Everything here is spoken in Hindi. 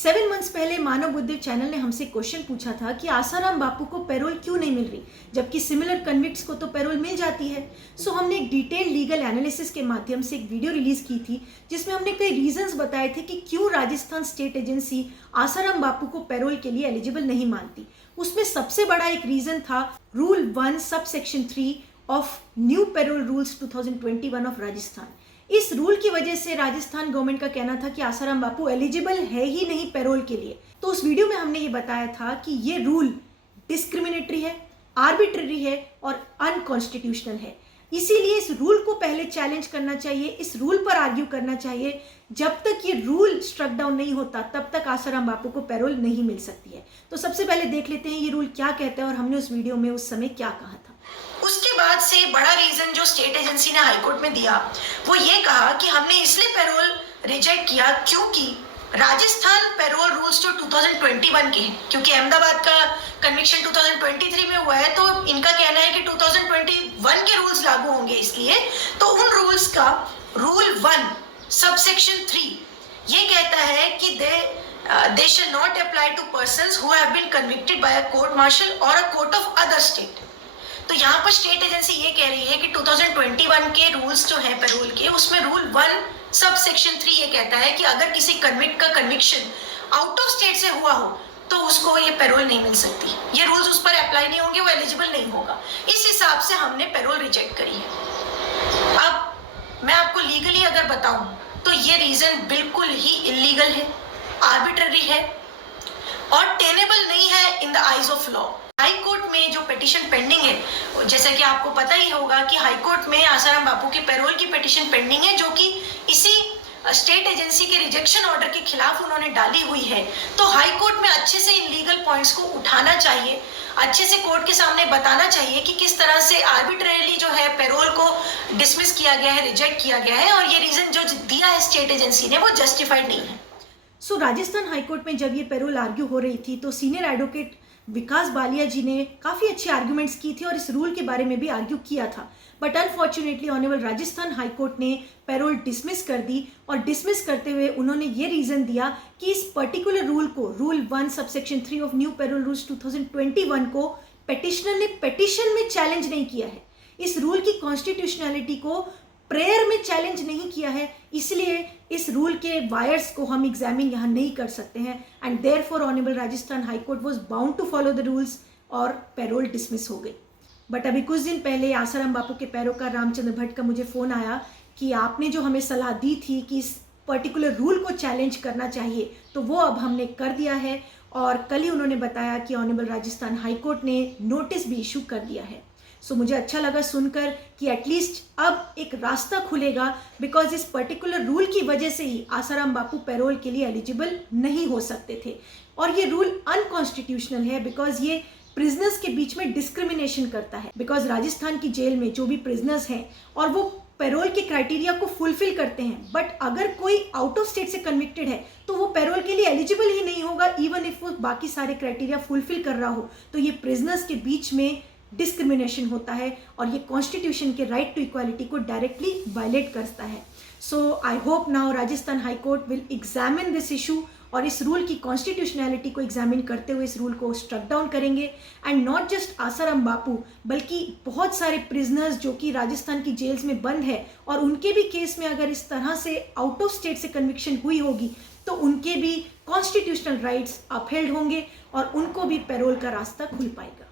7 मंथ्स पहले मानव बुद्धि चैनल ने हमसे क्वेश्चन पूछा था कि आसाराम बापू को पैरोल क्यों नहीं मिल रही, जबकि सिमिलर कन्विक्ट्स को तो पैरोल मिल जाती है। सो हमने एक डिटेल लीगल एनालिसिस के माध्यम से एक वीडियो रिलीज की थी, जिसमें हमने कई रीजंस बताए थे कि क्यों राजस्थान स्टेट एजेंसी आसाराम बापू को पैरोल के लिए एलिजिबल नहीं मानती। उसमें सबसे बड़ा एक रीजन था रूल 1 सब section 3 of new parole rules 2021 of Rajasthan. इस रूल की वजह से राजस्थान गवर्नमेंट का कहना था कि आसाराम बापू एलिजिबल है ही नहीं पैरोल के लिए। तो उस वीडियो में हमने ये बताया था कि ये रूल डिस्क्रिमिनेटरी है, आर्बिट्ररी है और अनकॉन्स्टिट्यूशनल है। इसीलिए इस रूल को पहले चैलेंज करना चाहिए, इस रूल पर आर्ग्यू करना चाहिए। जब तक ये रूल स्ट्रक डाउन नहीं होता तब तक आसाराम बापू को पैरोल नहीं मिल सकती है। तो सबसे पहले देख लेते हैं ये रूल क्या कहता है और हमने उस वीडियो में उस समय क्या कहा था। उसके बाद से बड़ा रीजन जो स्टेट एजेंसी ने हाईकोर्ट में दिया वो ये कहा कि हमने इसलिए पैरोल रिजेक्ट किया क्योंकि राजस्थान पैरोल रूल्स जो 2021 के हैं, क्योंकि अहमदाबाद का कन्विक्शन 2023 में हुआ है, तो इनका कहना है कि 2021 के रूल्स लागू होंगे। इसलिए तो उन रूल्स का रूल 1 सबसेक्शन 3 ये कहता है कि they shall not apply to persons who have been convicted by a court martial or a court of other state। तो यहाँ पर स्टेट एजेंसी ये कह रही है कि 2021 के रूल्स जो है पैरोल के, उसमें रूल 1 सब सेक्शन 3 ये कहता है कि अगर किसी कन्विक्ट का कन्विक्शन आउट ऑफ स्टेट से हुआ हो तो उसको ये पैरोल नहीं मिल सकती, ये रूल्स उस पर अप्लाई नहीं होंगे, वो एलिजिबल नहीं होगा। इस हिसाब से हमने पैरोल रिजेक्ट करी है। अब मैं आपको लीगली अगर बताऊं तो ये रीजन बिल्कुल ही इलीगल है, आर्बिट्ररी है और टेनेबल नहीं है in the eyes of law. High court में जो पिटीशन पेंडिंग है, जैसा कि आपको पता ही होगा कि हाई कोर्ट में आसाराम बापू की पैरोल की पिटीशन पेंडिंग है, जो कि इसी स्टेट एजेंसी के रिजेक्शन ऑर्डर के खिलाफ उन्होंने डाली हुई है। तो हाई कोर्ट में अच्छे से इन लीगल पॉइंट्स को उठाना चाहिए, अच्छे से कोर्ट के सामने बताना चाहिए कि किस तरह से आर्बिट्रेरली जो है पैरोल को डिसमिस किया गया है, रिजेक्ट किया गया है, और ये रीजन जो दिया है स्टेट एजेंसी ने वो जस्टिफाइड नहीं है। सो राजस्थान हाईकोर्ट में जब ये पैरोल आर्ग्यू हो रही थी तो सीनियर एडवोकेट विकास बालिया जी ने काफ़ी अच्छे आर्ग्यूमेंट्स की थी और इस रूल के बारे में भी आर्ग्यू किया था। But unfortunately honourable Rajasthan high court ने पैरोल डिसमिस कर दी, और डिसमिस करते हुए उन्होंने ये रीज़न दिया कि इस पर्टिकुलर रूल को, rule 1 subsection 3 of new parole rules 2021 को पेटिशनर ने पेटिशन में चैलेंज नहीं किया है, इस रूल की कॉन्स्टिट्यूशनैलिटी को प्रेयर में चैलेंज नहीं किया है, इसलिए इस रूल के वायर्स को हम एग्जामिन यहाँ नहीं कर सकते हैं। And therefore honourable Rajasthan high court was bound to follow the rules और पैरोल डिसमिस हो गई। बट अभी कुछ दिन पहले आसाराम बापू के पैरोकार रामचंद्र भट्ट का मुझे फ़ोन आया कि आपने जो हमें सलाह दी थी कि इस पर्टिकुलर रूल को चैलेंज करना चाहिए, तो वो अब हमने कर दिया है। और कल ही उन्होंने बताया कि ऑनरेबल राजस्थान हाई कोर्ट ने नोटिस भी इशू कर दिया है। सो मुझे अच्छा लगा सुनकर कि एटलीस्ट अब एक रास्ता खुलेगा, बिकॉज इस पर्टिकुलर रूल की वजह से ही आसाराम बापू पैरोल के लिए एलिजिबल नहीं हो सकते थे। और ये रूल अनकॉन्स्टिट्यूशनल है बिकॉज ये प्रिजनर्स के बीच में डिस्क्रिमिनेशन करता है। बिकॉज राजस्थान की जेल में जो भी प्रिजनर्स हैं और वो पैरोल के क्राइटेरिया को फुलफिल करते हैं, बट अगर कोई आउट ऑफ स्टेट से कन्विक्टेड है तो वो पैरोल के लिए एलिजिबल ही नहीं होगा, इवन इफ वो बाकी सारे क्राइटेरिया फुलफिल कर रहा हो। तो ये प्रिजनर्स के बीच में डिस्क्रिमिनेशन होता है और ये कॉन्स्टिट्यूशन के राइट टू इक्वालिटी को डायरेक्टली वायलेट करता है। So I hope now Rajasthan high court will examine this issue और इस रूल की कॉन्स्टिट्यूशनैलिटी को एग्जामिन करते हुए इस रूल को स्ट्रक डाउन करेंगे। And not just Asaram Bapu, बल्कि बहुत सारे प्रिजनर्स जो कि राजस्थान की जेल्स में बंद है और उनके भी केस में अगर इस तरह से आउट ऑफ स्टेट से कन्विक्शन हुई होगी तो उनके भी कॉन्स्टिट्यूशनल राइट्स अपहेल्ड होंगे और उनको भी पैरोल का रास्ता खुल पाएगा।